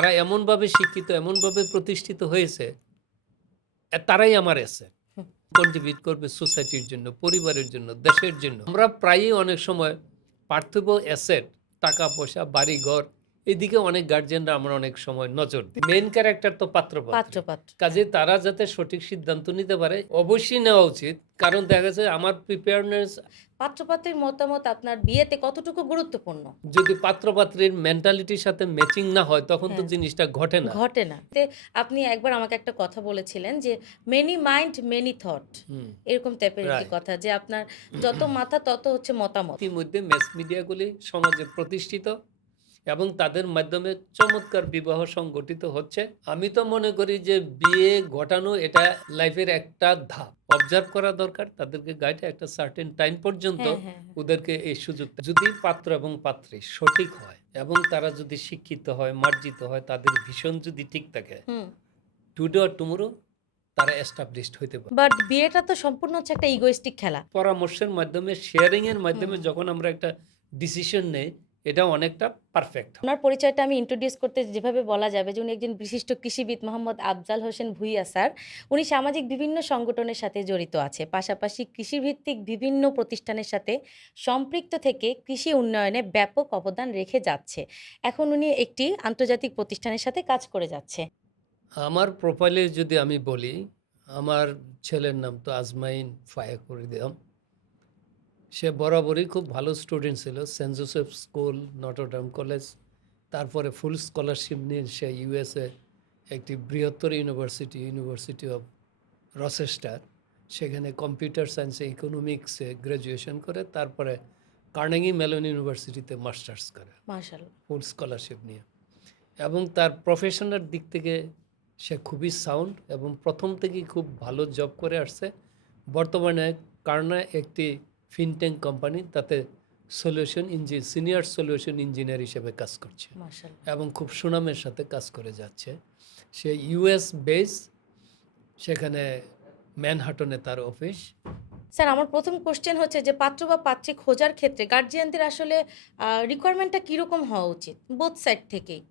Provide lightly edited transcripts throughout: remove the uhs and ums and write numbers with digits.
তারা এমনভাবে শিক্ষিত, এমনভাবে প্রতিষ্ঠিত হয়েছে, তারাই আমার অ্যাসেট। কন্ট্রিবিউট করবে সোসাইটির জন্য, পরিবারের জন্য, দেশের জন্য। আমরা প্রায়ই অনেক সময় পার্থিব অ্যাসেট, টাকা পয়সা, বাড়ি ঘর, এদিকে অনেক গার্জিয়ানরা আমরা অনেক সময় নজর দিই। মেইন ক্যারেক্টার তো পাত্র। কাজে তারা যাতে সঠিক সিদ্ধান্ত নিতে পারে অবশ্যই নেওয়া উচিত। কারণ দেখা যাচ্ছে আমার প্রিপেয়ারনেস, পাত্রপাত্রীর মতামত আপনার বিয়েতে কতটুকু গুরুত্বপূর্ণ? যদি পাত্রপাত্রীর মেন্টালিটির সাথে ম্যাচিং না হয় তখন তো হ্যাঁ, জিনিসটা ঘটে না। ঘটে না। আপনি একবার আমাকে একটা কথা বলেছিলেন যে মেনি মাইন্ড মেনি থট, এরকম টাইপের একটি রাইট। কথা, যে আপনার যত মাথা তত হচ্ছে মতামত। ইতিমধ্যে ম্যাস মিডিয়াগুলি সমাজে প্রতিষ্ঠিত এবং তাদের মাধ্যমে চমৎকার বিবাহ সংগঠিত হচ্ছে। আমি তো মনে করি যে বিয়ে ঘটানো এটা লাইফের একটা ধাপ। অবজার্ভ করা দরকার, তাদেরকে গাইডে একটা সার্টেন টাইম পর্যন্ত হ্যাঁ, হ্যাঁ, হ্যাঁ। ওদেরকে এই সুযোগটা, যদি পাত্র এবং পাত্রী সঠিক হয় এবং তারা যদি শিক্ষিত হয়, মার্জিত হয়, তাদের ভীষণ যদি ঠিক থাকে, হুম। টুডে অর টুমোরো তারা এস্টাবলিশড হইতে পারে। বাট বিয়েটা তো সম্পূর্ণ হচ্ছে একটা ইগোইস্টিক খেলা। পরামর্শের মাধ্যমে, শেয়ারিং এর মাধ্যমে হুম। যখন আমরা একটা ডিসিশন নেই, এটা অনেকটা পারফেক্ট। ওনার পরিচয়টা আমি ইন্ট্রোডিউস করতে যেভাবে বলা যাবে যে উনি একজন বিশিষ্ট কৃষিবিদ মোহাম্মদ আফজাল হোসেন ভূঁইয়া স্যার। উনি সামাজিক বিভিন্ন সংগঠনের সাথে জড়িত আছে। পাশাপাশি কৃষিভিত্তিক বিভিন্ন প্রতিষ্ঠানের সাথে সম্পৃক্ত থেকে কৃষি উন্নয়নে ব্যাপক অবদান রেখে যাচ্ছে। এখন উনি একটি আন্তর্জাতিক প্রতিষ্ঠানের সাথে কাজ করে যাচ্ছে। আমার প্রোফাইলে যদি আমি বলি, আমার ছেলের নাম তো আজমাইন ফায়াকুরিদম। সে বরাবরই খুব ভালো স্টুডেন্ট ছিল, Saint Joseph school, Notre Dame college, তারপরে ফুল স্কলারশিপ নিয়ে সে ইউএসএ একটি বৃহত্তর ইউনিভার্সিটি অফ রচেস্টার, সেখানে কম্পিউটার সায়েন্সে, ইকোনমিক্সে গ্র্যাজুয়েশন করে, তারপরে কার্নেগি মেলন ইউনিভার্সিটিতে মাস্টার্স করে মাশাআল্লাহ। ফুল স্কলারশিপ নিয়ে। এবং তার প্রফেশনের দিক থেকে সে খুবই সাউন্ড এবং প্রথম থেকেই খুব ভালো জব করে আসছে। বর্তমানে কার্না একটি ফিনটেক কোম্পানি, তাতে সিনিয়র সলিউশন ইঞ্জিনিয়ার হিসেবে কাজ করছে মাশাআল্লাহ। এবং খুব সুনামের সাথে কাজ করে যাচ্ছে। সে ইউএস বেস, সেখানে ম্যানহাটনে তার অফিস। স্যার, আমার প্রথম কোশ্চেন হচ্ছে যে পাত্র বা পাত্রী খোঁজার ক্ষেত্রে গার্ডিয়ানদের আসলে রিকোয়ারমেন্টটা কিরকম হওয়া উচিত বোথ সাইড থেকেই?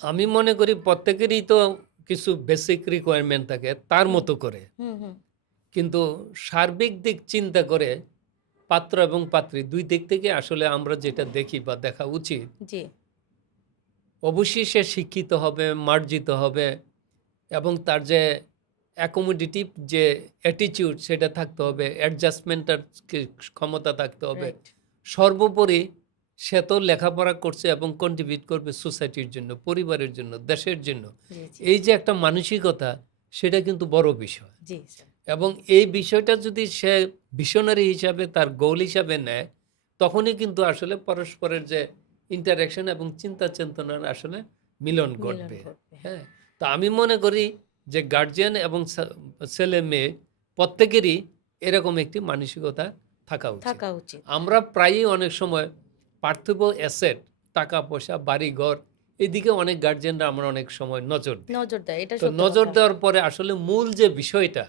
আমি মনে করি প্রত্যেকেরই তো কিছু বেসিক রিকোয়ারমেন্ট থাকে তার হুম, মতো করে, হুম, হুম। কিন্তু সার্বিক দিক চিন্তা করে পাত্র এবং পাত্রী দুই দিক থেকে আসলে আমরা যেটা দেখি বা দেখা উচিত, জি। অবশ্যই সে শিক্ষিত হবে, মার্জিত হবে এবং তার যে অ্যাকোমোডেটিভ যে অ্যাটিটিউড সেটা থাকতে হবে, অ্যাডজাস্টমেন্টের ক্ষমতা থাকতে হবে। রাইট। সর্বোপরি সে তো লেখাপড়া করছে এবং কন্ট্রিবিউট করবে সোসাইটির জন্য, পরিবারের জন্য, দেশের জন্য। জি, জি। এই যে একটা মানসিকতা, সেটা কিন্তু বড় বিষয়। জি, স্যার। এবং এই বিষয়টা যদি সে ভিশনারি হিসাবে, তার গোল হিসাবে নেয়, তখনই কিন্তু আসলে পরস্পরের যে ইন্টারাকশন এবং চিন্তা চেতনার আসলে মিলন মিলন ঘটবে। ঘটবে। হ্যাঁ, তো আমি মনে করি যে গার্জিয়ান এবং ছেলে মেয়ে প্রত্যেকেরই এরকম একটি মানসিকতা থাকা উচিত। থাকা উচিত। আমরা প্রায়ই অনেক সময় পার্থিব অ্যাসেট, টাকা পয়সা, বাড়ি ঘর, এদিকে অনেক গার্জিয়ানরা আমরা অনেক সময় নজর দিই। নজর দেয়, এটা তো সত্য নজর কথা। দেওয়ার পরে আসলে মূল যে বিষয়টা,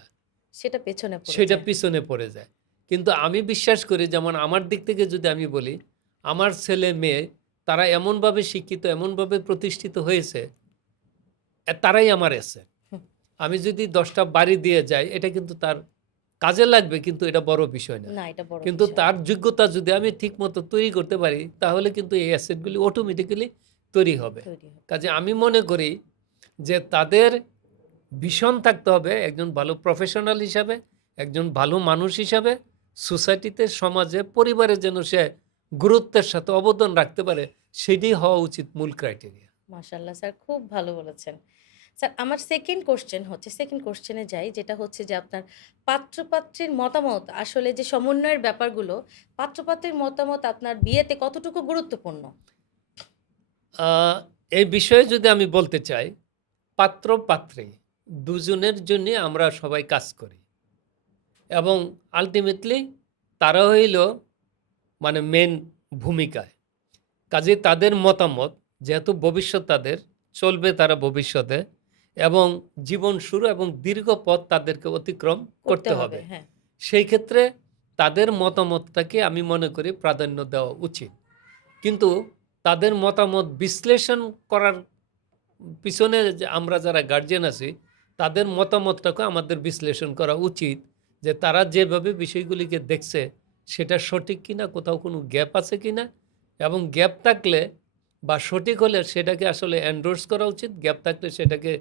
সেটা পেছনে পড়ে সেটা যায়। পিছনে পড়ে যায়। কিন্তু আমি বিশ্বাস করি, যেমন আমার দিক থেকে যদি আমি বলি, আমার ছেলে মেয়ে তারা এমনভাবে শিক্ষিত, এমনভাবে প্রতিষ্ঠিত হয়েছে, তারাই আমার অ্যাসেট। হুম, আমি যদি 10টা বাড়ি দিয়ে যাই, এটা কিন্তু তার কাজে লাগবে, কিন্তু এটা বড় বিষয় না। না, এটা বড় কিন্তু বিষয় তার না। যোগ্যতা যদি আমি ঠিক মতো তৈরি করতে পারি, তাহলে কিন্তু এই অ্যাসেটগুলি অটোমেটিক্যালি তৈরি হবে। তৈরি হবে। কাজে আমি মনে করি যে তাদের ভিশন থাকতে হবে একজন ভালো প্রফেশনাল হিসাবে, একজন ভালো মানুষ হিসাবে, সোসাইটিতে, সমাজে, পরিবারে যেন সে গুরুত্বের সাথে অবদান রাখতে পারে, সেটি হওয়া উচিত মূল ক্রাইটেরিয়া। মাশাআল্লাহ স্যার, খুব ভালো বলেছেন। স্যার, আমার সেকেন্ড কোশ্চেনে যাই, যেটা হচ্ছে যে আপনার পাত্র-পাত্রীর মতামত, আসলে যে সমন্বয়ের ব্যাপারগুলো, পাত্র-পাত্রীর মতামত আপনার বিয়েতে কতটুকু গুরুত্বপূর্ণ? আহ, এই বিষয়ে যদি আমি বলতে চাই, পাত্র পাত্রী দুজনের জন্য আমরা সবাই কাজ করি এবং আলটিমেটলি তারা হইল মানে মেন ভূমিকায়। কাজে তাদের মতামত, যেহেতু ভবিষ্যৎ তাদের চলবে, তারা ভবিষ্যতে এবং জীবন শুরু এবং দীর্ঘ পথ তাদেরকে অতিক্রম করতে হবে। হ্যাঁ। সেই ক্ষেত্রে তাদের মতামতটাকে আমি মনে করি প্রাধান্য দেওয়া উচিত। কিন্তু তাদের মতামত বিশ্লেষণ করার পিছনে যে আমরা যারা গার্জিয়ান আছি তাদের মতামতটাকে আমাদের বিশ্লেষণ করা উচিত, যে তারা যেভাবে বিষয়গুলিকে দেখছে সেটা সঠিক কিনা, কোথাও কোনো গ্যাপ আছে কিনা, এবং গ্যাপ থাকলে বা সঠিক হলে সেটাকে আসলে এন্ডোর্স করা উচিত, গ্যাপ থাকলে সেটাকে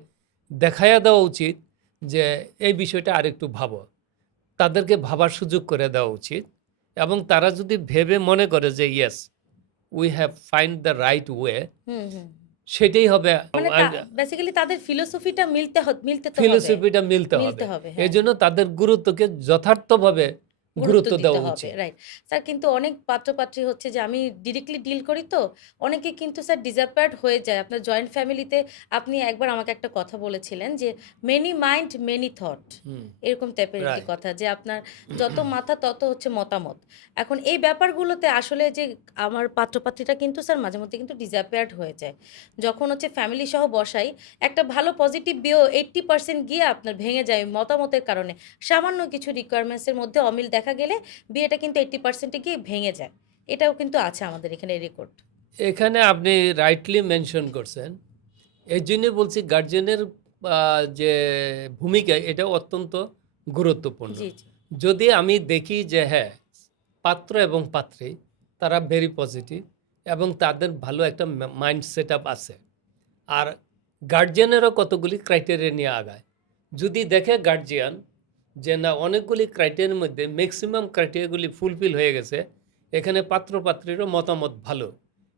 দেখাইয়া দেওয়া উচিত যে এই বিষয়টা আরেকটু ভাবো, তাদেরকে ভাবার সুযোগ করে দেওয়া উচিত। এবং তারা যদি ভেবে মনে করে যে yes we have find the right way, hmm, hmm. সেটাই হবে। মানে বেসিক্যালি তাদের ফিলোসফিটা মিলতে তো হবে। ফিলোসফিটা মিলতে মিলতে হবে, হবে, এই হ্যাঁ। জন্য তাদের গুরুত্বকে যথার্থভাবে গুরুত্ব দিতে দেওয়া হবে, উচিত। রাইট। স্যার কিন্তু অনেক পাত্র-পাত্রী হচ্ছে যে আমি ডিরেক্টলি ডিল করি তো, অনেকে কিন্তু স্যার ডিসঅ্যাপয়েন্ট হয়ে যায়। আপনার জয়েন্ট ফ্যামিলিতে আপনি একবার আমাকে একটা কথা বলেছিলেন যে, মেনি মাইন্ড মেনি থট। হুম, এরকম টাইপের একটি রাইট। কথা যে আপনার যত মাথা তত হচ্ছে মতামত। এখন এই ব্যাপারগুলোতে আসলে যে আমার পাত্র-পাত্রীরা কিন্তু স্যার মাঝে মধ্যে কিন্তু ডিসঅ্যাপয়েন্ট হয়ে যায়। যখন হচ্ছে ফ্যামিলি সহ বসাই, একটা ভালো পজিটিভ বিয়েও 80% গিয়ে আপনার ভেঙে যায় মতামতের কারণে। সামান্য কিছু রিকোয়ারমেন্টস এর মধ্যে অমিল দেখা গেলে বিয়েটা কিন্তু 80% গিয়ে ভেঙে যায়। এটাও কিন্তু আছে আমাদের এখানে রেকর্ড। এখানে আপনি রাইটলি মেনশন করছেন, এই জন্য বলছি গার্জেনের যে ভূমিকা এটা অত্যন্ত গুরুত্বপূর্ণ। জি, জি। যদি আমি দেখি যে হ্যাঁ পাত্র এবং পাত্রী তারা ভেরি পজিটিভ এবং তাদের ভালো একটা মাইন্ড সেট আপ আছে, আর গার্জিয়ানেরও কতগুলি ক্রাইটেরিয়া নিয়ে আগায়, যদি দেখে গার্জিয়ান যে না অনেকগুলি ক্রাইটেরিয়ার মধ্যে ম্যাক্সিমাম ক্রাইটেরিয়াগুলি ফুলফিল হয়ে গেছে, এখানে পাত্র পাত্রীরও মতামত ভালো,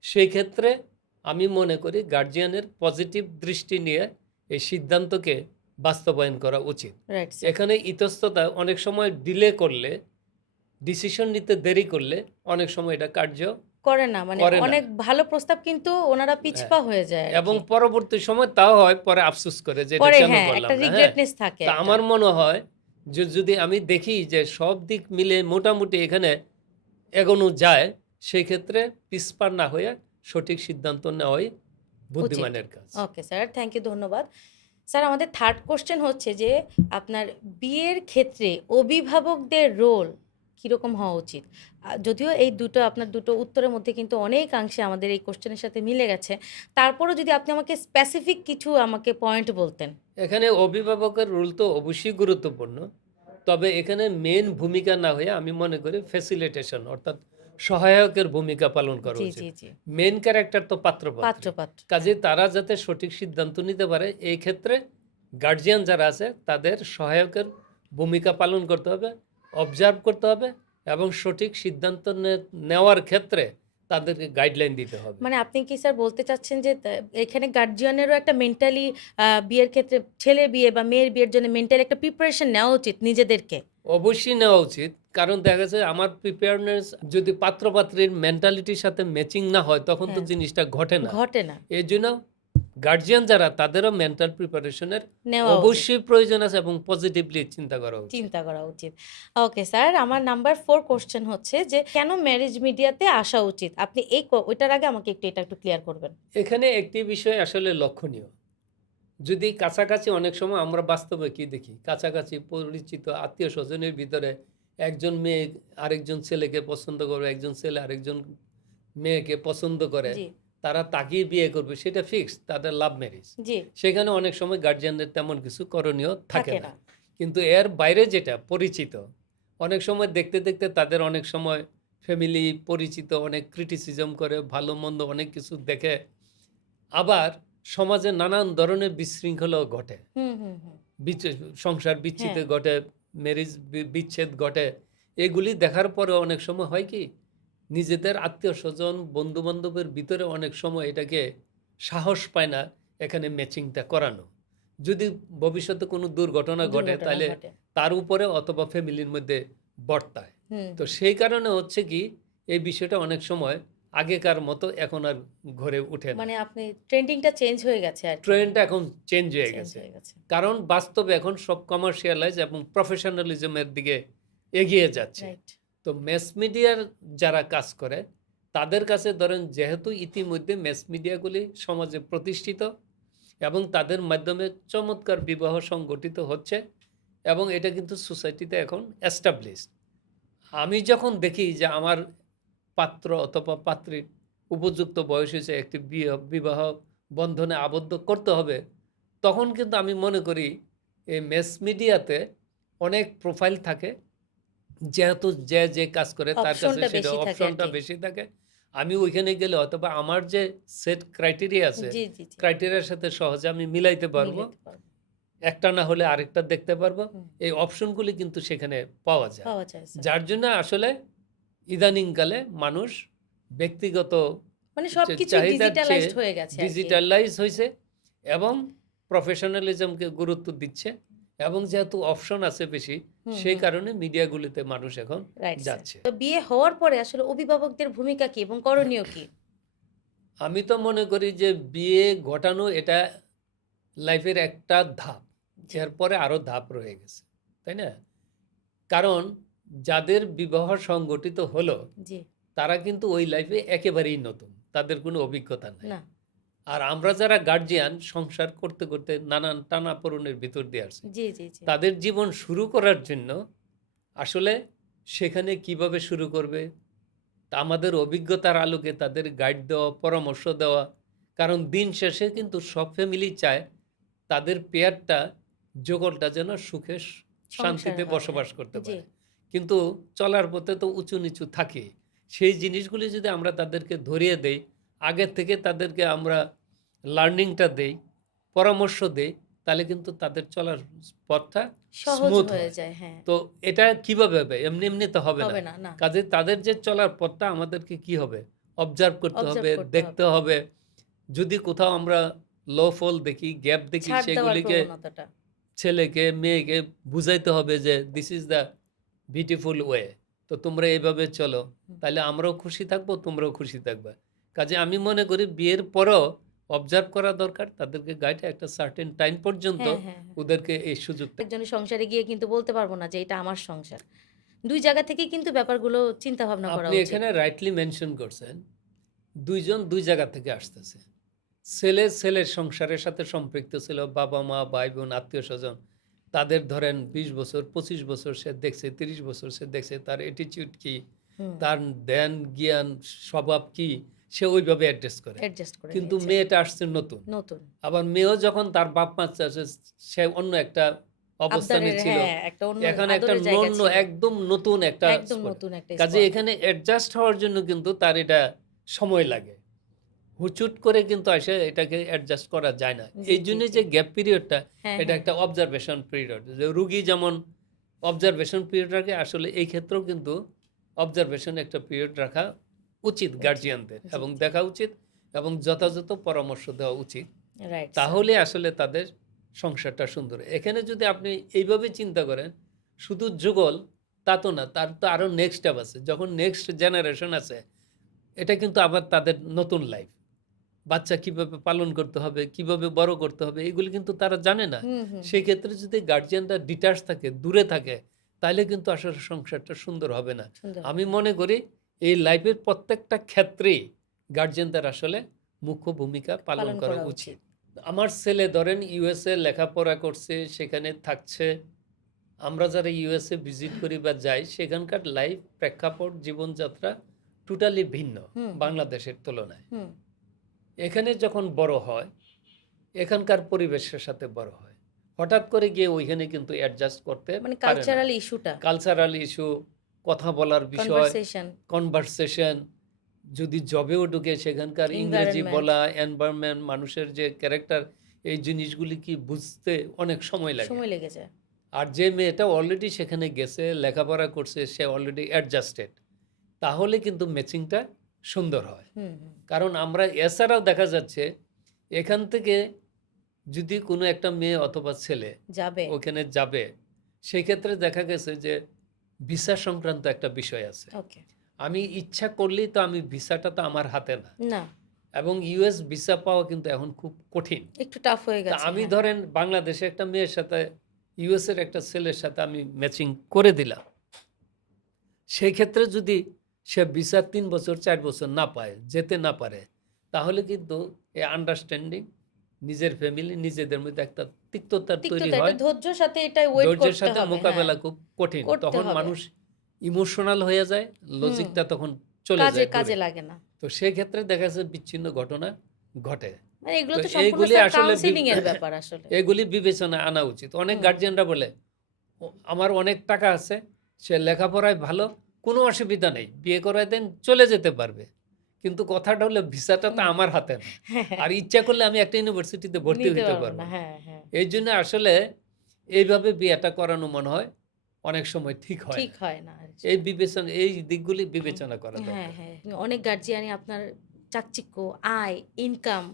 সেই ক্ষেত্রে আমি মনে করি গার্জিয়ানের পজিটিভ দৃষ্টি নিয়ে এই সিদ্ধান্তকে বাস্তবায়ন করা উচিত। Right sir. এখানে ইতস্ততা অনেক সময় ডিলে করলে, ডিসিশন নিতে দেরি করলে অনেক সময় এটা কার্য করে না মানে করে না। অনেক ভালো প্রস্তাব কিন্তু ওনারা পিছপা হয়ে যায় এবং আরকি। পরবর্তী সময় তাও হয় পরে আফসোস করে যে এটা পরে কেন হ্যাঁ, করলাম একটা না। হ্যাঁ, রিগ্রেটনেস থাকে তা একটা। আমার মনে হয় যে যদি আমি দেখি যে সব দিক মিলে মোটামুটি এখানে এগোনো যায়, সেই ক্ষেত্রে পিছপা না হয়ে সঠিক সিদ্ধান্ত নেওয়াই উচিত। বুদ্ধিমানের কাজ। ওকে স্যার, থ্যাংক ইউ, ধন্যবাদ। স্যার আমাদের থার্ড কোয়েশ্চেন হচ্ছে যে আপনার বিয়ের ক্ষেত্রে অভিভাবকদের রোল কিরকম হওয়া উচিত? যদিও এই দুটো আপনার দুটো উত্তরের মধ্যে কিন্তু অনেকাংশে আমাদের এই কোয়েশ্চেনের সাথে মিলে গেছে। তারপরেও যদি আপনি আমাকে স্পেসিফিক কিছু আমাকে পয়েন্ট বলতেন। এখানে অভিভাবকের রোল তো অবশ্যই গুরুত্বপূর্ণ, তবে এখানে মেন ভূমিকা না হয়ে আমি মনে করি ফ্যাসিলিটেশন অর্থাৎ সহায়কের ভূমিকা পালন করা জি, উচিত। জি, জি। মেন ক্যারেক্টার তো পাত্রপাত্রী, পাত্র-পাত্র। কাজে তারা যাতে সঠিক সিদ্ধান্ত নিতে পারে এই ক্ষেত্রে গার্জিয়ান যারা আছে তাদের সহায়কের ভূমিকা পালন করতে হবে, অবজার্ভ করতে হবে এবং সঠিক সিদ্ধান্ত নেওয়ার ক্ষেত্রে তাদেরকে গাইডলাইন দিতে হবে। মানে আপনি কি স্যার বলতে চাচ্ছেন যে এখানে গার্জিয়ানেরও একটা মেন্টালি বিয়ের ক্ষেত্রে ছেলে বিয়ে বা মেয়ের বিয়ের জন্য মেন্টালি একটা প্রিপারেশন নেওয়া উচিত নিজেদেরকে? অবশ্যই নেওয়া উচিত, কারণ দেখা গেছে আমার প্রিপেয়ারনেস যদি পাত্রপাত্রীর মেন্টালিটির সাথে ম্যাচিং না হয় তখন তো হ্যাঁ, জিনিসটা ঘটে না। ঘটে না। এই জন্য গার্জিয়ান যারা তাদেরও মেন্টাল প্রিপারেশনের নেওয়া উচিত। অবশ্যই প্রয়োজন আছে এবং পজিটিভলি চিন্তা করা উচিত। চিন্তা করা উচিত। ওকে স্যার, আমার নাম্বার 4 কোয়েশ্চেন হচ্ছে যে কেন ম্যারেজ মিডিয়াতে আসা উচিত? আপনি এই ওইটার আগে আমাকে এটা একটু ক্লিয়ার করবেন। এখানে একটি বিষয় আসলে লক্ষণীয়, যদি কাছাকাছি অনেক সময় আমরা বাস্তবে কি দেখি, কাছাকাছি পরিচিত আত্মীয় স্বজনের ভিতরে একজন মেয়ে আরেকজন ছেলেকে পছন্দ করে, একজন ছেলে আরেকজন মেয়েকে পছন্দ করে, জি, তারা তাকেই বিয়ে করবে সেটা ফিক্স, তাদের লাভ ম্যারেজ। জি। সেখানে অনেক সময় গার্জিয়ানদের তেমন কিছু করণীয় থাকে থাকে না, না। কিন্তু এর বাইরে যেটা পরিচিত, অনেক সময় দেখতে দেখতে তাদের অনেক সময় ফ্যামিলি পরিচিত অনেক ক্রিটিসিজম করে, ভালো মন্দ অনেক কিছু দেখে, আবার সমাজে নানান ধরনের বিশৃঙ্খলাও ঘটে, হুম, হুম, হুম। সংসার বিচ্ছিন্ন হ্যাঁ। ঘটে, ম্যারেজ বিচ্ছেদ ঘটে। এগুলি দেখার পরে অনেক সময় হয় কি নিজেদের আত্মীয় স্বজন বন্ধু বান্ধবের ভিতরে অনেক সময় এটাকে সাহস পায় না এখানে ম্যাচিংটা করানো, যদি ভবিষ্যতে কোনো দুর্ঘটনা ঘটে দুর্ঘটনা তাহলে ঘটে। তার উপরে অথবা ফ্যামিলির মধ্যে বর্তায়। হুম। তো সেই কারণে হচ্ছে কি এই বিষয়টা অনেক সময় আগেকার মতো এখন আর ঘরে উঠে না, মানে আপনি ট্রেন্ডিংটা চেঞ্জ হয়ে গেছে আরকি। ট্রেন্ডটা এখন চেঞ্জ হয়ে চেঞ্জ গেছে, হয়ে গেছে। কারণ বাস্তবে এখন সব কমার্শিয়ালাইজ এবং প্রফেশনালিজমের দিকে এগিয়ে যাচ্ছে। রাইট। তো ম্যাস মিডিয়ার যারা কাজ করে তাদের কাছে ধরেন যেহেতু ইতিমধ্যে ম্যাস মিডিয়াগুলি সমাজে প্রতিষ্ঠিত এবং তাদের মাধ্যমে চমৎকার বিবাহ সংগঠিত হচ্ছে এবং এটা কিন্তু সোসাইটিতে এখন এস্টাবলিশড। আমি যখন দেখি যে আমার পাত্র অথবা পাত্রীর উপযুক্ত বয়স হয়েছে, একটি বিবাহ বন্ধনে আবদ্ধ করতে হবে, তখন কিন্তু আমি মনে করি এই ম্যাস মিডিয়াতে অনেক প্রোফাইল থাকে, যেহেতু যে কাজ করে তার কাছে অপশনটা সেটা বেশি থাকে আর অপশনটা কি। বেশি থাকে। আমি ওইখানে গেলে অথবা আমার যে সেট ক্রাইটেরিয়া আছে, জি, জি, জি। ক্রাইটেরিয়ার সাথে সহজে আমি মিলাইতে পারবো, মিলাতে পারবো। একটা না হলে আরেকটা দেখতে পারবো। হুম, এই অপশনগুলি কিন্তু সেখানে পাওয়া যায়, পাওয়া যায় স্যার। যার জন্য আসলে ইদানিংকালে মানুষ ব্যক্তিগত মানে সবকিছুই চাহিদার চেয়ে ডিজিটালাইজড হয়ে গেছে আর কি। ডিজিটালাইজ হয়েছে এবং প্রফেশনালিজমকে গুরুত্ব দিচ্ছে, এবং যেহেতু অপশন আছে বেশি, হুম, সেই হুম। কারণে মিডিয়াগুলিতে মানুষ এখন রাইট স্যার। যাচ্ছে। তো বিয়ে হওয়ার পরে আসলে অভিভাবকদের ভূমিকা কি এবং করণীয় কি? আমি তো মনে করি যে বিয়ে ঘটানো এটা লাইফের একটা ধাপ, জি, এরপরে আরো ধাপ রয়ে গেছে, তাই না? কারণ যাদের বিবাহ সংগঠিত হলো জি। তারা কিন্তু ওই লাইফে একেবারেই নতুন, তাদের কোনো অভিজ্ঞতা নাই। না। আর আমরা যারা গার্জিয়ান, সংসার করতে করতে নানান টানাপোড়েনের ভিতর দিয়ে আসছি, জি, জি, জি। তাদের জীবন শুরু করার জন্য আসলে সেখানে কিভাবে শুরু করবে, তা আমাদের অভিজ্ঞতার আলোকে তাদের গাইড দেওয়া, পরামর্শ দেওয়া। কারণ দিন শেষে কিন্তু সব ফ্যামিলি চায় তাদের পেয়ারটা, যুগলটা যেন সুখে সংসার শান্তিতে হয়, বসবাস হ্যাঁ। করতে জি। পারে। কিন্তু চলার পথে তো উঁচু নিচু থাকে। সেই জিনিসগুলি যদি আমরা তাদেরকে ধরিয়ে দেই, আগের থেকে তাদেরকে আমরা লার্নিংটা দেই, পরামর্শ দেই, তাহলে কিন্তু তাদের চলার পথটা সহজ স্মুথ হয়ে হয়। যায়, হ্যাঁ। তো এটা কিভাবে হবে? এমনি এমনি তো হবে না। হবে না, না। কাজে তাদের যে চলার পথটা আমাদেরকে কি হবে? অবজার্ভ করতে অবজার্ভ হবে, করতে দেখতে হবে। হবে। যদি কোথাও আমরা লো ফল দেখি, গ্যাপ দেখি, ছাড় দেওয়ার সেগুলিকে প্রবণতাটা। ছেলেকে, মেয়েকে বুঝাইতে হবে যে this is the beautiful way. তো তোমরা এভাবে চলো। হুম। তাহলে আমরাও খুশি থাকবো, তোমরাও খুশি থাকবা। কাজে আমি মনে করি বিয়ের পরেও অবজার্ভ করা দরকার। তাদেরকে গাইডে একটা সার্টেন টাইম পর্যন্ত হ্যাঁ, হ্যাঁ, হ্যাঁ। ওদেরকে এই সুযোগটা। একজনের সংসারে গিয়ে কিন্তু বলতে পারব না যে এটা আমার সংসার। ২ জায়গা থেকেই কিন্তু ব্যাপারগুলো চিন্তা ভাবনা করা আপনি উচিত। এখানে রাইটলি মেনশন করছেন, ২ জন ২ জায়গা থেকে আসতেছে। ছেলে ছেলের সংসারের সাথে সম্পৃক্ত ছিল, বাবা-মা, ভাই-বোন, আত্মীয়স্বজন। তাদের ধরেন ২০ বছর, ২৫ বছর সে দেখছে, ৩০ বছর সে দেখছে, তার অ্যাটিটিউড কি, হুম। তার জ্ঞান, জ্ঞান, স্বভাব কি, সে ওইভাবে অ্যাডজাস্ট করে। অ্যাডজাস্ট করে কিন্তু নিয়েছে। মেয়েটা আসছে নতুন। নতুন। আবার মেয়েও যখন তার বাপ-মা চাচ্ছে, সে অন্য একটা অবস্থানে আবদারের, ছিল। হ্যাঁ, একটা অন্য এখন একটা আদরের জায়গা ছিল। একদম নতুন একটা একদম স্পট। নতুন একটা কাজে স্পট। এখানে অ্যাডজাস্ট হওয়ার জন্য কিন্তু তার এটা সময় লাগে। হুচুট করে কিন্তু এসে এটাকে অ্যাডজাস্ট করা যায় না। জি, এই জি, জন্য জি। যে গ্যাপ পিরিয়ডটা, হ্যাঁ, এটা হ্যাঁ। একটা অবজারভেশন পিরিয়ড। যে রুগী যেমন অবজারভেশন পিরিয়ড রাখে, আসলে এই ক্ষেত্রেও কিন্তু অবজারভেশন একটা পিরিয়ড রাখা উচিত গার্জিয়ানদের, জি, এবং জি। দেখা উচিত এবং যথাযথ পরামর্শ দেওয়া উচিত। Right sir. তাহলে আসলে তাদের সংসারটা সুন্দর। এখানে যদি আপনি এইভাবে চিন্তা করেন, শুধু যুগল তা তো না, তার তো আরো নেক্সট স্টেপ আছে। যখন নেক্সট জেনারেশন আছে, এটা কিন্তু আবার তাদের নতুন লাইফ। বাচ্চা কিভাবে পালন করতে হবে, কিভাবে বড় করতে হবে, এগুলি কিন্তু তারা জানে না। হুম, হুম, সেই ক্ষেত্রে যদি গার্জিয়ানরা ডিটাচ থাকে, দূরে থাকে, তাহলে কিন্তু আসলে সংসারটা সুন্দর হবে না। সুন্দর। আমি মনে করি এই লাইফের প্রত্যেকটা ক্ষেত্রেই গার্জিয়ানদের আসলে মুখ্য ভূমিকা পালন পালন করা করা উচিত। উচিত। আমার ছেলে ধরেন ইউএসএ লেখাপড়া করছে, সেখানে থাকছে। আমরা যারা ইউএসএ ভিজিট করি বা যাই, সেখানকার লাইফ প্রেক্ষাপট, জীবনযাত্রা টোটালি ভিন্ন হুম, বাংলাদেশের তুলনায়। হুম। এখানে যখন বড় হয়, এখানকার পরিবেশের সাথে বড় হয়। হঠাৎ করে গিয়ে ওইখানে কিন্তু অ্যাডজাস্ট করতে মানে পারে না। কালচারাল ইস্যুটা, কালচারাল ইস্যু, কথা বলার বিষয়, কনভারসেশন, কনভারসেশন, যদি জবেও ঢুকে সেখানকার ইংরেজি এনভায়রনমেন্ট বলা, এনভায়রনমেন্ট, মানুষের যে ক্যারেক্টার, এই জিনিসগুলি কি বুঝতে অনেক সময় লাগে। সময় লেগে যায়। আর যে মেয়েটা অলরেডি সেখানে গেছে, লেখাপড়া করছে, সে অলরেডি অ্যাডজাস্টেড, তাহলে কিন্তু ম্যাচিংটা সুন্দর হয়। হুম, হুম। কারণ আমরা এছাড়াও দেখা যাচ্ছে, এখান থেকে যদি কোনো একটা মেয়ে অথবা ছেলে যাবে। ওখানে যাবে, সেই ক্ষেত্রে দেখা গেছে যে ভিসা সংক্রান্ত একটা বিষয় আছে। ওকে। আমি ইচ্ছা করলেই তো আমি ভিসাটা তো আমার হাতে না, না, এবং ইউএস ভিসা পাওয়া কিন্তু এখন খুব কঠিন। একটু টাফ হয়ে তা গেছে। আমি হ্যাঁ। ধরেন বাংলাদেশে একটা মেয়ের সাথে ইউএস এর একটা ছেলের সাথে আমি ম্যাচিং করে দিলাম, সেই ক্ষেত্রে যদি সে ভিসা ৩ বছর ৪ বছর না পায়, যেতে না পারে, তাহলে কিন্তু এই আন্ডারস্ট্যান্ডিং, নিজের ফ্যামিলি, নিজেদের মধ্যে একটা তিক্ততা তৈরি তিক্ততা, হয়। এটা ধৈর্যের সাথে এটা ওয়েট ধৈর্যের করতে সাথে হবে। হ্যাঁ, মোকাবেলা খুব কঠিন। করতে তখন হবে। মানুষ ইমোশনাল হয়ে যায়, হুম। লজিকটা তখন চলে কাজে যায় কাজে দূরে। লাগে না। তো সেই ক্ষেত্রে দেখা যাচ্ছে বিচ্ছিন্ন ঘটনা ঘটে। মানে এগুলো তো তো সম্পূর্ণ এইগুলি স্যার আসলে কাউন্সেলিং এর ব্যাপার আসলে। এগুলি বিবেচনায় আনা উচিত। অনেক হুম, গার্জিয়ানরা বলে, আমার অনেক টাকা আছে, সে লেখাপড়ায় ভালো, কোনো অসুবিধা নেই। বিয়ে করায় দেন, চলে যেতে পারবে।" কিন্তু কথাটা হলো ভিসাটা তো হুম। আমার হাতে না। হ্যাঁ, হ্যাঁ। আর ইচ্ছা করলে আমি একটা ইউনিভার্সিটিতে ভর্তি নিতে হইতে পারব পারব না। না। হ্যাঁ, হ্যাঁ। এইজন্য আসলে এইভাবে বিয়েটা করানো মনে হয় অনেক সময় ঠিক হয় ঠিক না। হয় না। এই আচ্ছা। বিবেচনা, এই দিকগুলি বিবেচনা করা হ্যাঁ, দরকার। হ্যাঁ। অনেক গার্জিয়ানই আপনার চাকচিক্য, আয়, ইনকাম,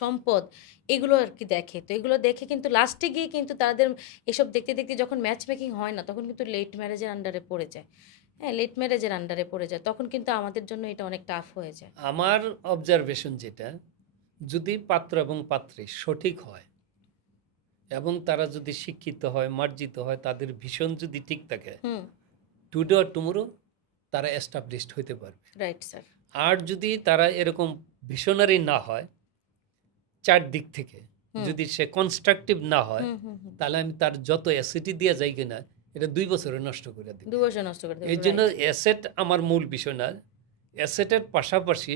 সম্পদ এগুলো আরকি দেখে। তো এগুলো দেখে কিন্তু লাস্টে গিয়ে কিন্তু তাদের এসব দেখতে, দেখতে যখন ম্যাচ মেকিং হয় না তখন কিন্তু লেট ম্যারেজ এর আন্ডারে পড়ে যায়। হ্যাঁ, লেট ম্যারেজ এর আন্ডারে পড়ে যায়। তখন কিন্তু আমাদের জন্য এটা অনেক টাফ হয়ে যায়। আমার অবজারভেশন যেটা, যদি পাত্র এবং পাত্রী সঠিক হয় এবং তারা যদি শিক্ষিত হয়, মার্জিত হয়, তাদের ভিশন যদি ঠিক থাকে, হুম, টুডে অর টুমরো তারা এস্টাবলিশড হইতে পারবে। Right sir. আর যদি তারা এরকম ভিশনারি না হয়, চারদিক থেকে হুম, যদি সে কনস্ট্রাকটিভ না হয়, হুম, হুম, হুম। তাহলে আমি তার যত অ্যাসেটই দিয়ে যাই কিনা, এটা ২ বছরে নষ্ট করে দিবে। ২ বছর নষ্ট করে দেবে। এই জন্য রাইট। অ্যাসেট আমার মূল বিষয় না। অ্যাসেটের পাশাপাশি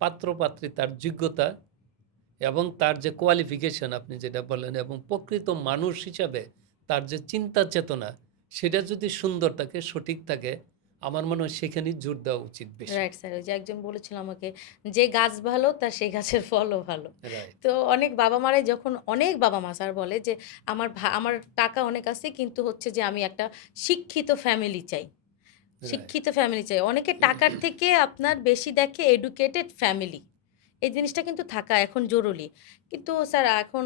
পাত্র-পাত্রী তার যোগ্যতা এবং তার যে কোয়ালিফিকেশন আপনি যেটা বললেন, এবং প্রকৃত মানুষ হিসাবে তার যে চিন্তা চেতনা, সেটা যদি সুন্দর থাকে, সঠিক থাকে, আমার মনে হয় সেখানেই জোর দেওয়া উচিত বেশি। Right sir. ওই যে একজন বলেছিল আমাকে, "যে গাছ ভালো তার সেই গাছের ফলও ভালো।" রাইট, তো অনেক বাবা-মারাই যখন অনেক বাবা-মা স্যার বলে যে, "আমার টাকা অনেক আছে কিন্তু হচ্ছে যে আমি একটা শিক্ষিত ফ্যামিলি চাই।" রাইট। শিক্ষিত ফ্যামিলি চাই। অনেকে টাকার থেকে আপনার বেশি দেখে এডুকেটেড ফ্যামিলি। এই জিনিসটা কিন্তু থাকা এখন জরুরি। কিন্তু স্যার এখন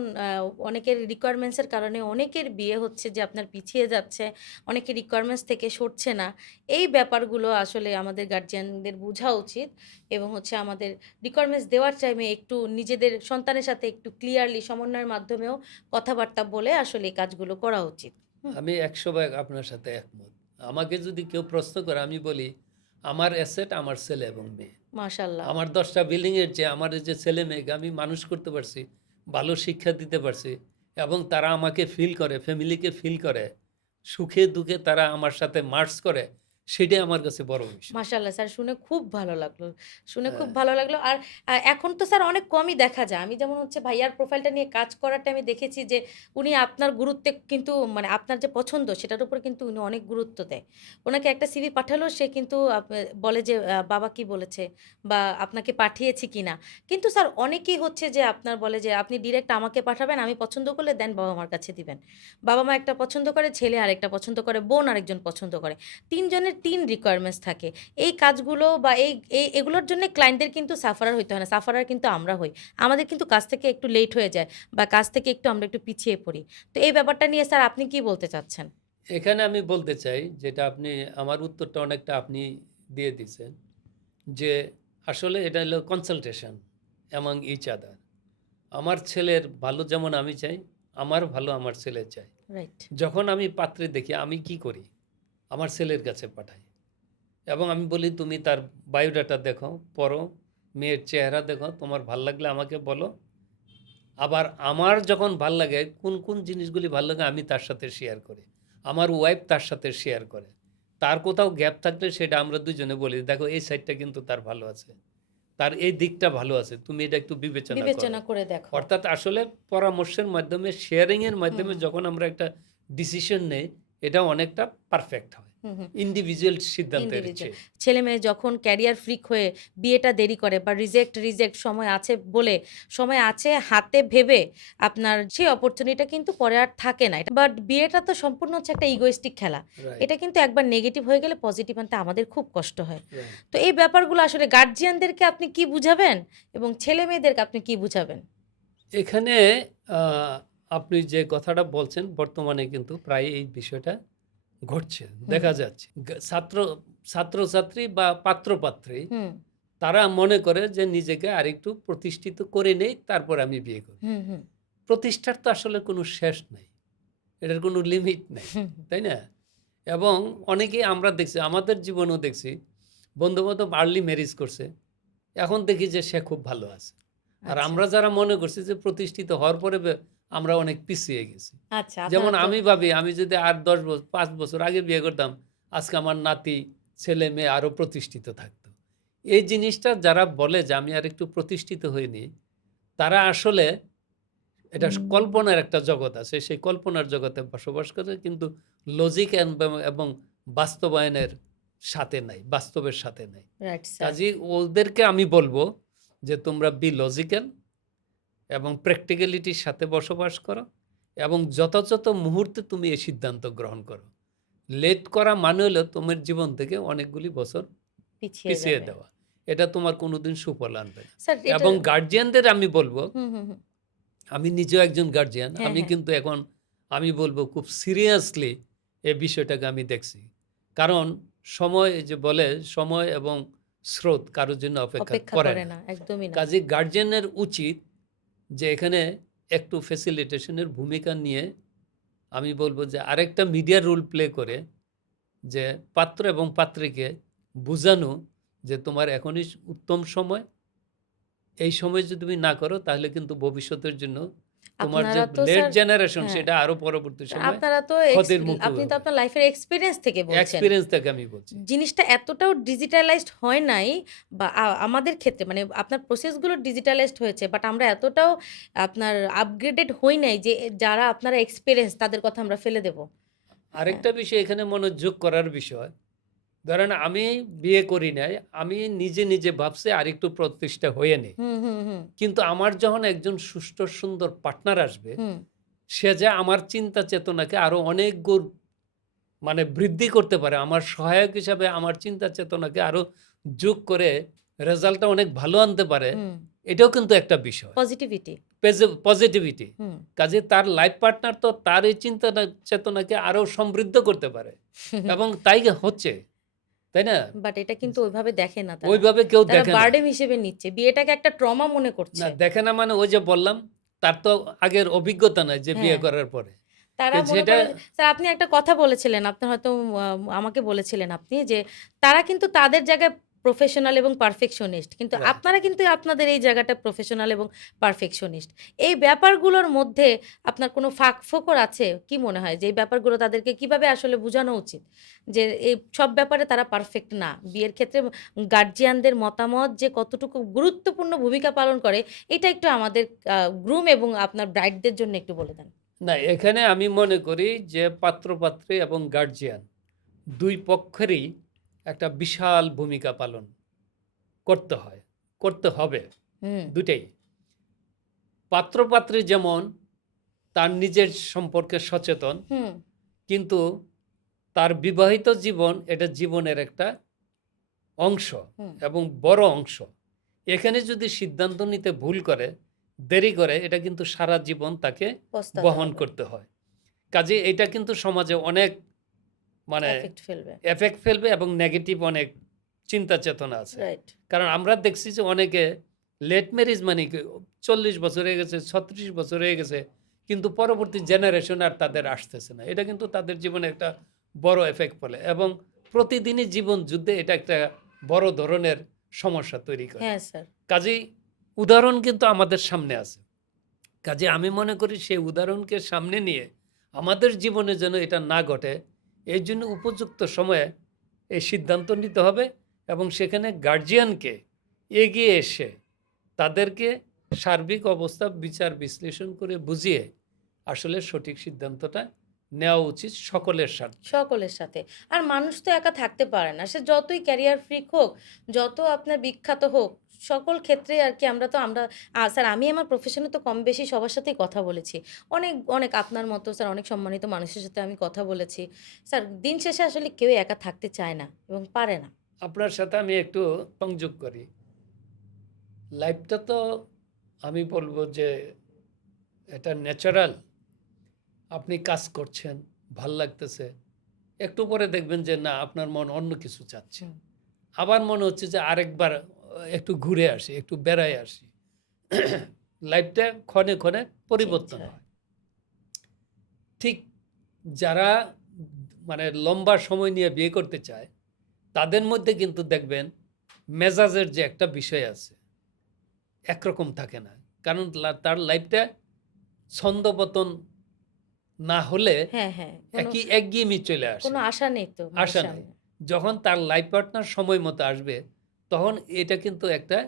অনেকের রিকোয়ারমেন্টস এর কারণে অনেকের বিয়ে হচ্ছে যে আপনার পিছিয়ে যাচ্ছে। অনেকের রিকোয়ারমেন্টস থেকে সরছে না। এই ব্যাপারগুলো আসলে আমাদের গার্ডিয়ানদের বুঝা উচিত এবং হচ্ছে আমাদের রিকোয়ারমেন্টস দেওয়ার টাইমে একটু নিজেদের সন্তানের সাথে একটু ক্লিয়ারলি সমন্বয়ের মাধ্যমেও কথাবার্তা বলে আসলে এই কাজগুলো করা উচিত। হুম? আমি ১০০ ভাগ আপনার সাথে একমত। আমাকে যদি কেউ প্রশ্ন করে, আমি বলি, আমার অ্যাসেট আমার ছেলে এবং মেয়ে। মাশাআল্লাহ। আমার ১০টা বিল্ডিংয়ের চেয়ে আমার এই যে ছেলে মেয়েকে আমি মানুষ করতে পারছি, ভালো শিক্ষা দিতে পারছি, এবং তারা আমাকে ফিল করে, ফ্যামিলিকে ফিল করে, সুখে দুঃখে তারা আমার সাথে মার্জ করে, সেটাই আমার কাছে বড় বিষয়। মাশাআল্লাহ স্যার শুনে খুব ভালো লাগলো। শুনে খুব হ্যাঁ, ভালো লাগলো। আর এখন তো স্যার অনেক কমই দেখা যায়। আমি যেমন হচ্ছে ভাইয়ার প্রোফাইলটা নিয়ে কাজ করার টাইমে দেখেছি যে উনি আপনার গুরুত্বে কিন্তু মানে আপনার যে পছন্দ সেটার উপর কিন্তু উনি অনেক গুরুত্ব দেয়। উনাকে একটা সিভি পাঠালেও সে কিন্তু বলে যে বাবা কি বলেছে বা আপনাকে পাঠিয়েছি কিনা। কিন্তু স্যার অনেকেই হচ্ছে যে আপনার বলে যে আপনি ডিরেক্ট আমাকে পাঠাবেন, আমি পছন্দ করলে দেন বাবা-মার কাছে দিবেন। বাবা-মা একটা পছন্দ করে, ছেলে আরেকটা পছন্দ করে, বোন আরেকজন পছন্দ করে। ৩ জনের ৩ রিকোয়ারমেন্টস থাকে। এই কাজগুলো বা এগুলোর জন্য ক্লায়েন্টদের কিন্তু সাফারার হইতে হয় না। সাফারার কিন্তু আমরা হই। আমাদের কিন্তু কাজ থেকে একটু লেট হয়ে যায় বা কাজ থেকে আমরা একটু পিছিয়ে পড়ি। তো এই ব্যাপারটা নিয়ে স্যার আপনি কি বলতে চাচ্ছেন? এখানে আমি বলতে চাই, যেটা আপনি আমার উত্তরটা অনেকটা আপনি দিয়ে দিছেন, যে আসলে এটা হলো কনসালটেশন অ্যামং ইচ আদার। আমার ছেলের ভালো যেমন আমি চাই, আমার ভালো আমার ছেলে চাই। রাইট। যখন আমি পাত্রে দেখি, আমি কি করি, আমার ছেলের কাছে পাঠাই এবং আমি বলি, তুমি তার বায়োডাটা দেখো, পড়ো, মেয়ের চেহারা দেখো, তোমার ভাল লাগলে আমাকে বলো। আবার আমার যখন ভাল লাগে, কোন কোন জিনিসগুলি ভাল লাগে, আমি তার সাথে শেয়ার করি, আমার ওয়াইফ তার সাথে শেয়ার করে। তার কোথাও গ্যাপ থাকলে সেটা আমরা দুজনে বলি, দেখো এই সাইডটা কিন্তু তার ভালো আছে, তার এই দিকটা ভালো আছে, তুমি এটা একটু বিবেচনা করো। বিবেচনা করে দেখো। অর্থাৎ আসলে পরামর্শের মাধ্যমে, শেয়ারিংয়ের মাধ্যমে হুম, যখন আমরা একটা ডিসিশন নেই, এটা অনেকটা পারফেক্ট হয় হুম, হুম। ইন্ডিভিজুয়াল সিদ্ধান্তের ইন্ডিভিজুয়াল। চেয়ে। ছেলেমেয়ে যখন ক্যারিয়ার ফ্রিক হয়ে বিয়েটা দেরি করে বা রিজেক্ট সময় আছে বলে, সময় আছে হাতে ভেবে আপনার সেই অপরচুনিটিটা কিন্তু পরে আর থাকে না। বাট বিয়েটা তো সম্পূর্ণ হচ্ছে একটা ইগোইস্টিক খেলা। রাইট, এটা কিন্তু একবার নেগেটিভ হয়ে গেলে পজিটিভ আনতে আমাদের খুব কষ্ট হয়। রাইট। তো এই ব্যাপারগুলো আসলে গার্ডিয়ানদেরকে আপনি কি বুঝাবেন এবং ছেলেমেয়েদেরকে আপনি কি বুঝাবেন? এখানে আহ, আপনি যে কথাটা বলছেন, বর্তমানে কিন্তু প্রায় এই বিষয়টা ঘটছে, হুম, দেখা যাচ্ছে। ছাত্রছাত্রী বা পাত্রপাত্রী, হুম, তারা মনে করে যে নিজেকে আরেকটু প্রতিষ্ঠিত করে নেই, তারপর আমি বিয়ে করব। হুম, হুম, প্রতিষ্ঠার তো আসলে কোনো শেষ নাই, এটার কোনো লিমিট নাই, হুম, তাই না? এবং অনেকেই আমরা দেখছি, আমাদের জীবনেও দেখছি, বন্ধু-বান্ধব আর্লি ম্যারেজ করছে, এখন দেখি যে সে খুব ভালো আছে। আর আচ্ছা, আমরা যারা মনে করছি যে প্রতিষ্ঠিত হওয়ার পরে আমরা অনেক পিছিয়ে গেছি। আচ্ছা যেমন আপনারা তো আমি ভাবি, আমি যদি আর 10 বছর 5 বছর আগে বিয়ে করতাম, আজকে আমার নাতি, ছেলে মেয়ে আরো প্রতিষ্ঠিত থাকতো। এই জিনিসটা যারা বলে যে আমি আর একটু প্রতিষ্ঠিত হইনি, তারা আসলে এটা কল্পনার একটা জগৎ আছে। সেই কল্পনার জগতে বসবাস করে, কিন্তু লজিক এবং বাস্তবায়নের সাথে নাই, বাস্তবের সাথে নাই। Right sir. কাজেই ওদেরকে আমি বলবো যে তোমরা বি লজিক্যাল এবং প্র্যাকটিক্যালিটির সাথে বসবাস করো, এবং যথাযথ মুহূর্তে তুমি এই সিদ্ধান্ত গ্রহণ করো। লেট করা মানে হলো তোমার জীবন থেকে অনেকগুলি বছর পিছিয়ে পিছিয়ে যাবে। দেওয়া। এটা তোমার কোনোদিন সুফল আনবে না। স্যার এটা এবং গার্জিয়ানদের আমি বলবো, হুম, হুম, হুম। আমি নিজেও একজন গার্জিয়ান, হ্যাঁ, আমি হ্যাঁ। কিন্তু এখন আমি বলবো খুব সিরিয়াসলি এই বিষয়টাকে আমি দেখছি। কারণ সময়, এই যে বলে সময় এবং স্রোত কারোর জন্য অপেক্ষা অপেক্ষা করে করে না। না, একদমই না। কাজে গার্জিয়ানের উচিত যে এখানে একটু ফ্যাসিলিটেশনের ভূমিকা নিয়ে আমি বলবো যে আরেকটা মিডিয়া রোল প্লে করে, যে পাত্র এবং পাত্রীকে বুঝানো যে তোমার এখনই উত্তম সময়, এই সময় যদি তুমি না করো তাহলে কিন্তু ভবিষ্যতের জন্য তোমার যে আপনারা তো লেট স্যার জেনারেশন হ্যাঁ, সেটা আরো পরবর্তী সময় আপনারা তো ক্ষতির মুখে আপনি তো হবে। আপনার লাইফের এক্সপেরিয়েন্স থেকে বলছেন। এক্সপিরিয়েন্স থেকে আমি বলছি। জিনিসটা এতটাও ডিজিটালাইজড হয় নাই বা আমাদের ক্ষেত্রে মানে আপনার প্রসেসগুলো ডিজিটালাইজড হয়েছে, বাট আমরা এতটাও আপনার আপগ্রেডেড হই নাই যে যারা আপনারা এক্সপেরিয়েন্স তাদের কথা আমরা ফেলে দেব। হ্যাঁ। আরেকটা বিষয় এখানে মনোযোগ করার বিষয়, ধরেন আমি বিয়ে করি নাই, আমি নিজে নিজে ভাবছি আরেকটু প্রতিষ্ঠা হয়ে নেই, হুম, হুম, হুম, কিন্তু আমার যখন একজন সুষ্ঠু সুন্দর পার্টনার আসবে, হুম। সে যে আমার চিন্তা চেতনাকে আরো অনেক গুণ মানে বৃদ্ধি করতে পারে, আমার সহায়ক হিসাবে আমার চিন্তা চেতনাকে আরো যোগ করে রেজাল্টটা অনেক ভালো আনতে পারে, হুম। এটাও কিন্তু একটা বিষয়, পজিটিভিটি। পজিটিভিটি। হুম। কাজে তার লাইফ পার্টনার তো তার এই চিন্তা চেতনাকে আরো সমৃদ্ধ করতে পারে, এবং তাই হচ্ছে, তাই না? বাট এটা কিন্তু ওইভাবে দেখে না তারা। ওইভাবে কেউ তারা দেখে না। বার্ডেন হিসেবে নিচ্ছে। বিয়েটাকে একটা ট্রমা মনে না করছে। দেখে না মানে ওই যে বললাম, তার তো আগের অভিজ্ঞতা নাই যে বিয়ে হ্যাঁ। করার পরে। তারা মনে যেটা করে স্যার আপনি একটা কথা বলেছিলেন, আপনার হয়তো আমাকে বলেছিলেন আপনি যে তারা কিন্তু তাদের জায়গায় প্রফেশনাল এবং পারফেকশনিস্ট। কিন্তু রাইট। আপনারা কিন্তু আপনাদের এই জায়গাটা প্রফেশনাল এবং পারফেকশনিস্ট। এই ব্যাপারগুলোর মধ্যে আপনার কোনো ফাঁকফোকর আছে? কি মনে হয় যে এই ব্যাপারগুলো তাদেরকে কিভাবে আসলে বুঝানো উচিত? যে এই সব ব্যাপারে তারা পারফেক্ট না। বিয়ের ক্ষেত্রে গার্ডিয়ানদের মতামত যে কতটুকু গুরুত্বপূর্ণ ভূমিকা পালন করে, এটা একটু আমাদের গ্রুম এবং আপনার ব্রাইডদের জন্য একটু বলে দেন। না, এখানে আমি মনে করি যে পাত্রপাত্রী এবং গার্জিয়ান দুই পক্ষেরই একটা বিশাল ভূমিকা পালন করতে হয়, করতে হবে, হুম, দুটাই। পাত্রপাত্রী যেমন তার নিজের সম্পর্কে সচেতন, হুম, কিন্তু তার বিবাহিত জীবন এটা জীবনের একটা অংশ হুম। এবং বড় অংশ। এখানে যদি সিদ্ধান্ত নিতে ভুল করে, দেরি করে, এটা কিন্তু সারা জীবন তাকে পস্তাতে বহন হবে। করতে হয়। কাজে এটা কিন্তু সমাজে অনেক মানে এফেক্ট ফেলবে। এফেক্ট ফেলবে এবং নেগেটিভ অনেক চিন্তা চেতনা আছে। রাইট। কারণ আমরা দেখছি যে অনেকে লেট ম্যারেজ মানে কি 40 বছর হয়ে গেছে, 36 বছর হয়ে গেছে, কিন্তু পরবর্তী জেনারেশন আর তাদের আসতেছে না। এটা কিন্তু তাদের জীবনে একটা বড় এফেক্ট ফেলে, এবং প্রতিদিনই জীবন যুদ্ধে এটা একটা বড় ধরনের সমস্যা তৈরি করে। হ্যাঁ, স্যার। কাজেই উদাহরণ কিন্তু আমাদের সামনে আছে। কাজে আমি মনে করি সেই উদাহরণকে সামনে নিয়ে আমাদের জীবনে যেন এটা না ঘটে, এই জন্য উপযুক্ত সময়ে এই সিদ্ধান্ত নিতে হবে, এবং সেখানে গার্জিয়ানকে এগিয়ে এসে তাদেরকে সার্বিক অবস্থা বিচার বিশ্লেষণ করে বুঝিয়ে আসলে সঠিক সিদ্ধান্তটা নেওয়া উচিত সকলের স্বার্থে। সকলের সাথে। আর মানুষ তো একা থাকতে পারে না। সে যতই ক্যারিয়ার ফ্রিক হোক, যত আপনার বিখ্যাত হোক, সকল ক্ষেত্রে আরকি আমরা স্যার আমি আমার প্রফেশনে তো কম বেশি সবার সাথেই কথা বলেছি। অনেক, অনেক আপনার মতো স্যার অনেক সম্মানিত মানুষের সাথে আমি কথা বলেছি। স্যার দিন শেষে আসলে কেউই একা থাকতে চায় না এবং পারে না। আপনার সাথে আমি একটু সংযোগ করি। লাইফটা তো আমি বলবো যে এটা ন্যাচারাল। আপনি কাজ করছেন, ভাল লাগতেছে, একটু পরে দেখবেন যে না, আপনার মন অন্য কিছু চাচ্ছে, হুম। আবার মনে হচ্ছে যে আরেকবার একটু ঘুরে আসি, একটু বেড়ায় আসি। লাইফটা ক্ষণে ক্ষণে পরিবর্তন চেঞ্জ হয়। হয়। ঠিক যারা মানে লম্বা সময় নিয়ে বিয়ে করতে চায়, তাদের মধ্যে কিন্তু দেখবেন মেজাজের যে একটা বিষয় আছে, একরকম থাকে না। কারণ তার লাইফটা ছন্দপতন না হলে হ্যাঁ, হ্যাঁ। একই একঘেয়েমি চলে আসে, কোনো আশা নেই তো মনের আশা নাই। সামনে। যখন তার লাইফ পার্টনার সময় মতো আসবে, তখন এটা কিন্তু একটা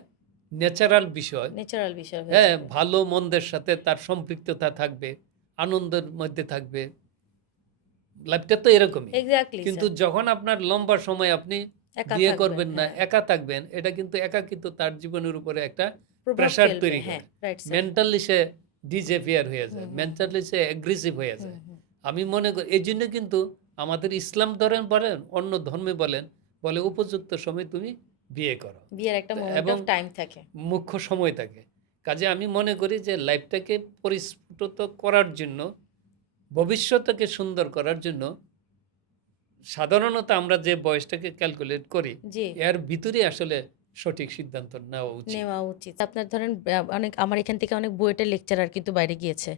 ন্যাচারাল বিষয়। ন্যাচারাল বিষয় হয়ে হ্যাঁ, যাবে। ভালো মন্দের সাথে তার সম্পৃক্ততা থাকবে, আনন্দের মধ্যে থাকবে। লাইফটা তো এরকমই। এক্সাক্টলি কিন্তু স্যার। যখন আপনার লম্বা সময় আপনি একা বিয়ে থাকবেন, করবেন না, হ্যাঁ। একা থাকবেন, এটা কিন্তু একাকিত্ব তার জীবনের উপরে একটা প্রভাব প্রেশার ফেলবে, তৈরি হ্যাঁ, করে। Right sir. মেন্টালি সে ডিসঅ্যাপিয়ার হয়ে হুম, যায়, হুম, হুম, মেন্টালি সে অ্যাগ্রেসিভ হয়ে হুম, যায়। হুম। আমি মনে করি এইজন্য কিন্তু আমাদের ইসলাম ধরেন বলেন, অন্য ধর্মে বলেন, বলে উপযুক্ত সময় তুমি বিয়ে করো। বিয়ের একটা মোমেন্ট এবং অফ টাইম থাকে। মুখ্য সময় থাকে। কাজে আমি মনে করি যে লাইফটাকে পরিস্ফুট করার জন্য, ভবিষ্যৎকে সুন্দর করার জন্য সাধারণত আমরা যে বয়সটাকে ক্যালকুলেট করি, জি। এর ভিতরেই আসলে সঠিক সিদ্ধান্ত নেওয়া উচিত। নেওয়া উচিত। আপনার ধরেন অনেক আমার এখান থেকে অনেক বুয়েটের লেকচারার কিন্তু বাইরে গিয়েছে।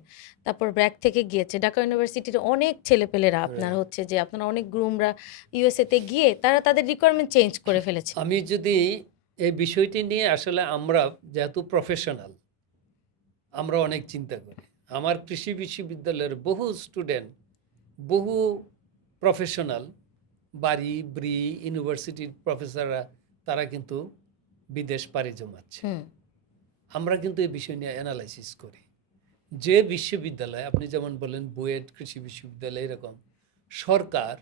তারপর ব্র্যাক থেকে গিয়েছে। ঢাকা ইউনিভার্সিটির অনেক ছেলেপেলেরা আপনার রাইট। হচ্ছে যে আপনার অনেক গ্রুমরা ইউএসএ তে গিয়ে তারা তাদের রিকোয়ারমেন্ট চেঞ্জ করে ফেলেছে। আমি যদি এই বিষয়টি নিয়ে আসলে আমরা যেহেতু প্রফেশনাল, আমরা অনেক চিন্তা করি। আমার কৃষি বিশ্ববিদ্যালয়ের বহু স্টুডেন্ট, বহু প্রফেশনাল, বাড়ি, ব্রি, ইউনিভার্সিটির প্রফেসররা তারা কিন্তু বিদেশ পাড়ি জমাচ্ছে। হুম, আমরা কিন্তু এই বিষয় নিয়ে অ্যানালাইসিস করি। যে বিশ্ববিদ্যালয় আপনি যেমন বলেন বুয়েট কৃষি বিশ্ববিদ্যালয়, এরকম সরকার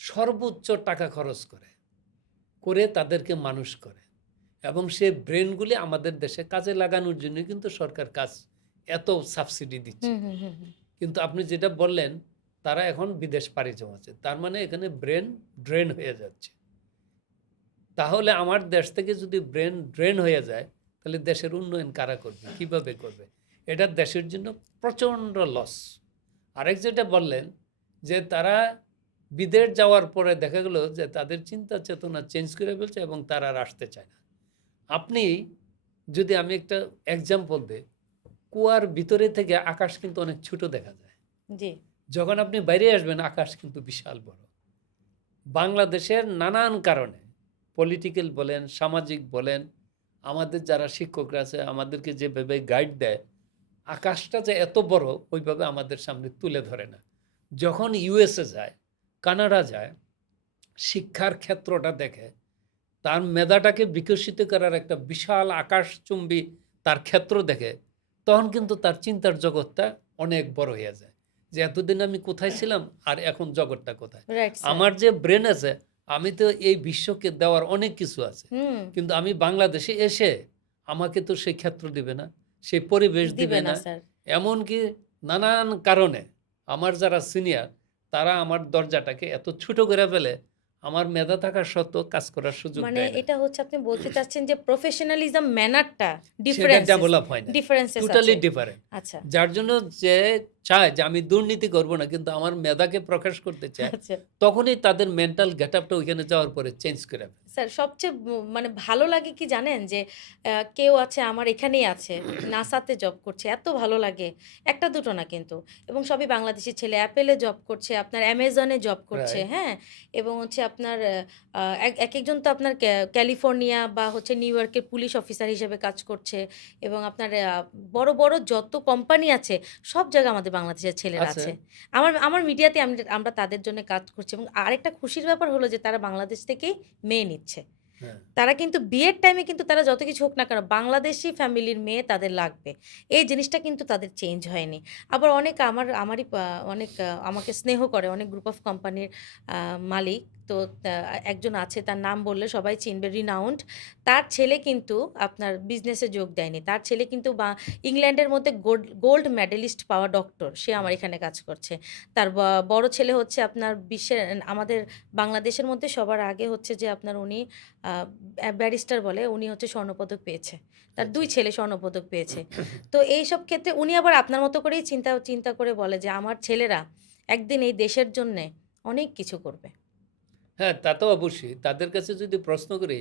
সর্বোচ্চ টাকা খরচ করে তাদেরকে মানুষ করে, এবং সে ব্রেনগুলি আমাদের দেশে কাজে লাগানোর জন্য কিন্তু সরকার কাজ এত সাবসিডি দিচ্ছে। হুম, হুম, হুম, হুম। কিন্তু আপনি যেটা বললেন, তারা এখন বিদেশ পাড়ি জমাচ্ছে, তার মানে এখানে ব্রেন ড্রেন হয়ে যাচ্ছে। তাহলে আমার দেশ থেকে যদি ব্রেন ড্রেন হয়ে যায়, তাহলে দেশের উন্নয়ন কারা করবে, কিভাবে করবে? এটা দেশের জন্য প্রচণ্ড লস। আরেক যেটা বললেন যে তারা বিদেশ যাওয়ার পরে দেখা গেল যে তাদের চিন্তা চেতনা চেঞ্জ করে ফেলছে এবং তারা আর আসতে চায় না। আপনি যদি আমি একটা এক্সাম্পল দিই, কুয়ার ভিতরে থেকে আকাশ কিন্তু অনেক ছোট দেখা যায়। জি। যখন আপনি বাইরে আসবেন, আকাশ কিন্তু বিশাল বড়। বাংলাদেশের নানান কারণে, পলিটিক্যাল বলেন, সামাজিক বলেন, আমাদের যারা শিক্ষকরা আছে আমাদেরকে যেভাবে গাইড দেয়, আকাশটা যে এত বড় ওইভাবে আমাদের সামনে তুলে ধরে না। যখন ইউএসএ যায়, কানাডা যায়, শিক্ষার ক্ষেত্রটা দেখে, তার মেধাটাকে বিকশিত করার একটা বিশাল আকাশচুম্বী তার ক্ষেত্র দেখে, তখন কিন্তু তার চিন্তার জগৎটা অনেক বড় হয়ে যায়, যে এতদিন আমি কোথায় ছিলাম আর এখন জগৎটা কোথায়। Right sir. আমার যে ব্রেন আছে, আমি তো এই বিশ্বকে দেওয়ার অনেক কিছু আছে, হুম, কিন্তু আমি বাংলাদেশে এসে আমাকে তো সেই ক্ষেত্র দিবে না, সেই পরিবেশ দিবে দিবে না না। স্যার। এমনকি নানান কারণে আমার যারা সিনিয়র, তারা আমার দরজাটাকে এত ছোট করে ফেলে, আমার মেধা থাকা সত্ত্বেও কাজ করার সুযোগ মানে দেয় না। এটা হচ্ছে আপনি বলতে চাচ্ছেন যে প্রফেশনালিজম ম্যানারটা সেটা ডিফারেন্সেস ডেভেলপ হয় না, ডিফারেন্সেস টোটালি আছে। ডিফারেন্ট। আচ্ছা, যার জন্য যে চায় যে আমি দুর্নীতি করব না, কিন্তু আমার মেধাকে প্রকাশ করতে চায়, আচ্ছা। তখনই তাদের মেন্টাল গেটআপটা ওইখানে যাওয়ার পরে চেঞ্জ করে ফেলে। স্যার সবচেয়ে মানে ভালো লাগে কি জানেন? যে কেউ আছে আমার এখানেই আছে, নাসাতে জব করছে। এত ভালো লাগে। ১ টা ২ টো না কিন্তু। এবং সবই বাংলাদেশি ছেলে। অ্যাপেলে জব করছে, আপনার অ্যামাজনে জব করছে, রাইট। হ্যাঁ? এবং হচ্ছে আপনার একেকজন তো আপনার ক্যালিফোর্নিয়া বা হচ্ছে নিউ ইয়র্কের পুলিশ অফিসার হিসেবে কাজ করছে এবং আপনার বড়, বড় যত কোম্পানি আছে, সব জায়গায় আমাদের বাংলাদেশের ছেলেরা আছে। আছে। আমার মিডিয়াতে আমরা তাদের জন্য কাজ করছি এবং আরেকটা খুশির ব্যাপার হলো যে তারা বাংলাদেশ থেকেই মেয়ে নিচ্ছে। হ্যাঁ। তারা কিন্তু বিয়ের টাইমে কিন্তু তারা যত কিছু হোক না কেন, বাংলাদেশী ফ্যামিলির মেয়ে তাদের লাগবে। এই জিনিসটা কিন্তু তাদের চেঞ্জ হয়নি। আবার অনেক আমারই অনেক আমাকে স্নেহ করে অনেক গ্রুপ অফ কোম্পানির মালিক। তো একজন আছে তার নাম বললে সবাই চিনবে, রিনাউন্ড। তার ছেলে কিন্তু আপনার বিজনেসে যোগ দেয়নি। তার ছেলে কিন্তু ইংল্যান্ডের মধ্যে গোল্ড মেডেলিস্ট পাওয়া ডক্টর। সে আমার এখানে কাজ করছে। তার বড় ছেলে হচ্ছে আপনার আমাদের বাংলাদেশের মধ্যে সবার আগে হচ্ছে যে আপনার উনি আ ব্যারিস্টার বলে, উনি হচ্ছে স্বর্ণপদক পেয়েছে। তার ২ আচ্ছা। ছেলে স্বর্ণপদক পেয়েছে। তো এইসব ক্ষেত্রে উনি আবার আপনার মতো করেই চিন্তা করে বলে যে, "আমার ছেলেরা একদিন এই দেশের জন্যে অনেক কিছু করবে।" হ্যাঁ, তা তো অবশ্যই। তাদের কাছে যদি প্রশ্ন করি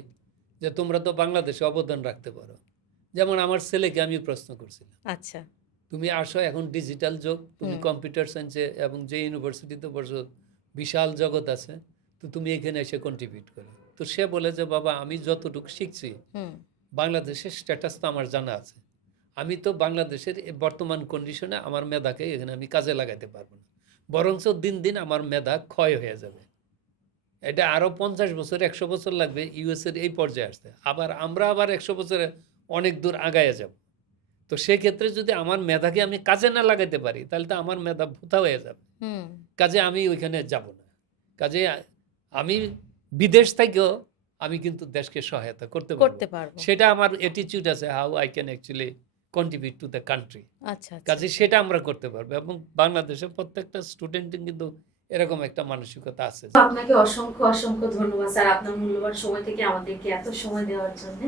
যে তোমরা তো বাংলাদেশে অবদান রাখতে পারো। যেমন আমার ছেলেকে আমি প্রশ্ন করছিলাম, আচ্ছা। তুমি আসো, এখন ডিজিটাল যুগ, তুমি হুম, কম্পিউটার সায়েন্সে এবং যে ইউনিভার্সিটিতে পড়ছো, বিশাল জগৎ আছে, তো তুমি এখানে এসে কন্ট্রিবিউট করো। তো সে বলে যে বাবা, আমি যতটুকু শিখছি, হুম। বাংলাদেশের স্ট্যাটাস তো আমার জানা আছে। আমি তো বাংলাদেশের বর্তমান কন্ডিশনে আমার মেধাকে এখানে আমি কাজে লাগাতে পারবো না। বরঞ্চ দিন, দিন আমার মেধা ক্ষয় হয়ে যাবে। এটা আরও 50 বছর 100 বছর লাগবে ইউএসের এই পর্যায়ে আসতে। আমরা আবার 100 বছরে অনেক দূর আগায়া যাব। তো সেক্ষেত্রে যদি আমার মেধাকে আমি কাজে না লাগাইতে পারি, তাহলে তো আমার মেধা ভোঁতা হয়ে যাবে। হুম। কাজে আমি ওইখানে যাব না। কাজে আমি বিদেশ থেকেও আমি কিন্তু দেশকে সহায়তা করতে পারব। করতে পারবো। সেটা আমার অ্যাটিটিউড আছে, how I can actually contribute to the country. আচ্ছা, আচ্ছা। কাজে সেটা আমরা করতে পারবো এবং বাংলাদেশের প্রত্যেকটা স্টুডেন্টের কিন্তু এরকম একটা মানসিকতা আছে। আপনাকে অসংখ্য ধন্যবাদ স্যার, আপনার মূল্যবান সময় থেকে আমাদেরকে এত সময় দেওয়ার জন্য।